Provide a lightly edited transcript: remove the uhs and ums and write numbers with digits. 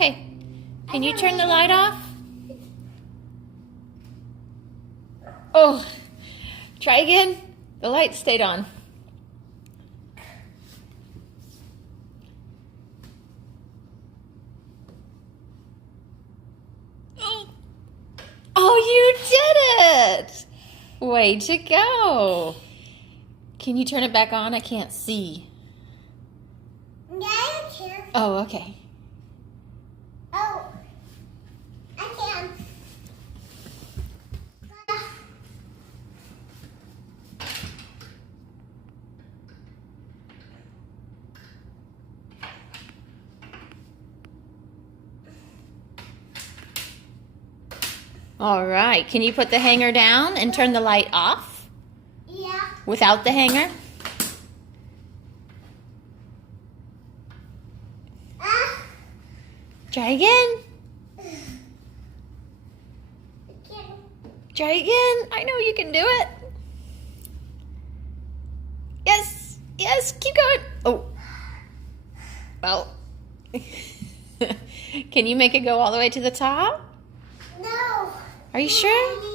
Okay. Can you turn the light off? Oh, try again. The light stayed on. Oh, you did it! Way to go. Can you turn it back on? I can't see. Yeah, I can. Oh, okay. Oh, I can. All right. Can you put the hanger down and turn the light off Yeah. without the hanger? Ah. Try again. Again. Try again. I know you can do it. Yes. Yes. Keep going. Oh. Well. Can you make it go all the way to the top? No. Are you sure?